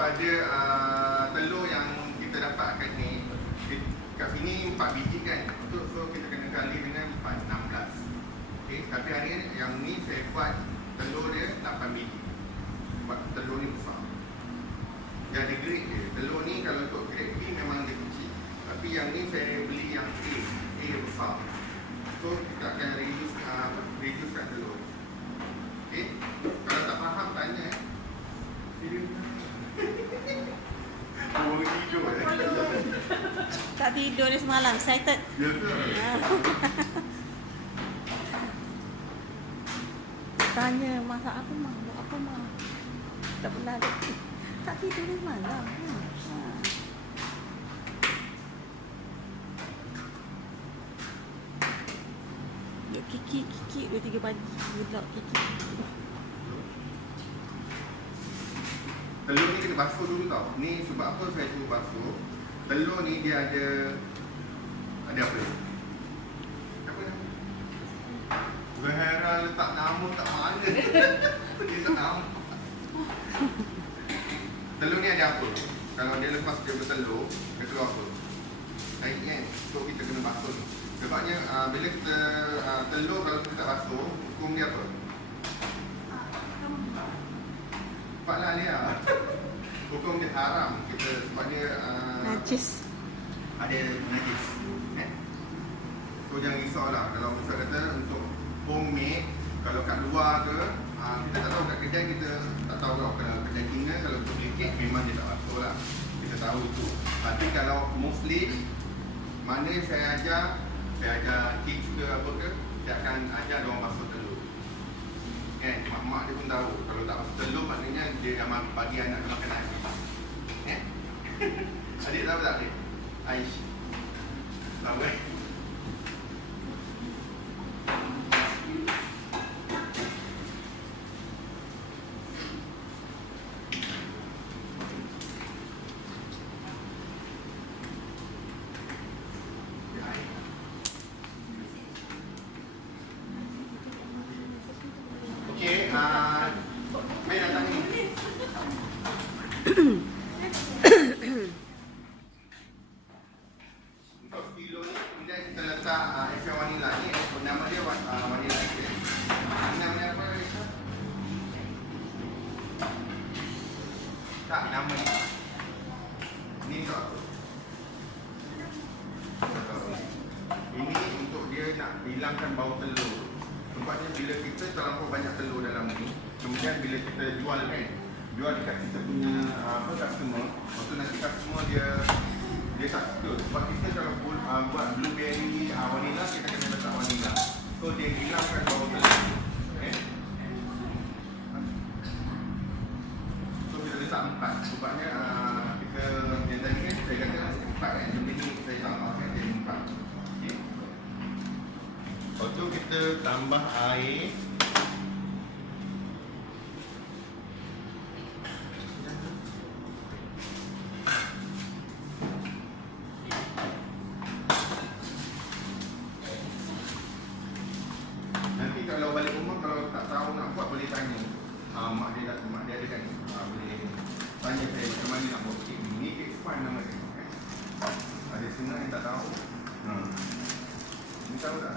daripada telur yang kita dapatkan ni, kat sini 4 biji kan. So kita kena kali dengan 16. Okey, tapi hari ni yang ni saya buat telur dia 8 biji. Sebab telur ni besar. Dia ada grade dia. Telur ni kalau untuk grade B memang dia kecil. Tapi yang ni saya beli yang A besar. So kita akan reducekan telur. Okey. Kalau tak faham tanya Tak tidur dia semalam, excited. Ya ke? Tanya masak apa mah, buat apa mah. Tak pernah ada. Tak tidur dia semalam. Dia kiki 2-3 pagi budak kiki. Telur ni kena basuh dulu tau. Ni sebab apa saya suruh basuh. Telur ni dia ada apa? Apa nama? Zahara letak nama tak mana. Dia tak nama. Telur ni ada apa? Kalau dia lepas dia bertelur, dia keluar apa? Air kan? So kita kena basuh ni. Sebabnya bila kita telur kalau kita tak basuh, hukum dia apa? Cepatlah dia. Hukum dia haram kita sebab dia Najis. ada najis. So jangan risaulah kalau misal kata untuk homemade, kalau kat luar ke kita tak tahu kat kedai, kita tak tahu kalau kedai Cina kalau untuk kek memang dia tak basuh lah. Kita tahu tu. Tapi kalau muslim mana saya ajar kids ke apa ke, dia akan ajar dia orang basuh telur. Mak-mak dia pun tahu kalau tak basuh telur maknanya dia dah bagi anak dia makan nasi. Adik tahu tak adik? Aish tahu kan? Okey, mai datang ni. Untuk kilo ni, kemudian kita letak extra vanilla ni. Nama dia vanilla extract. Nama dia apa? Tak, nama ni. Ni untuk apa? Ini untuk dia nak hilangkan bau telur. Sebabnya bila kita terlampau banyak telur dalam ni, kemudian bila kita jual kan, jual dekat kita punya customer, waktu nanti customer dia tak suka. Sebab kita kalau buat blueberry vanilla, kita kena letak vanilla. So dia hilangkan bau telur. So kita letak 4. Sebabnya kita yang tadi kan saya kata 4 kan, jadi ni saya tambahkan jadi 4. Lepas tu kita tambah air. Nanti kalau balik rumah, kalau tak tahu nak buat boleh tanya mak dia ada kan, boleh tanya saya macam mana nak buat kek ni. Ni kek span nama dia kan? Ada senang yang tak tahu. Ni tahu tak?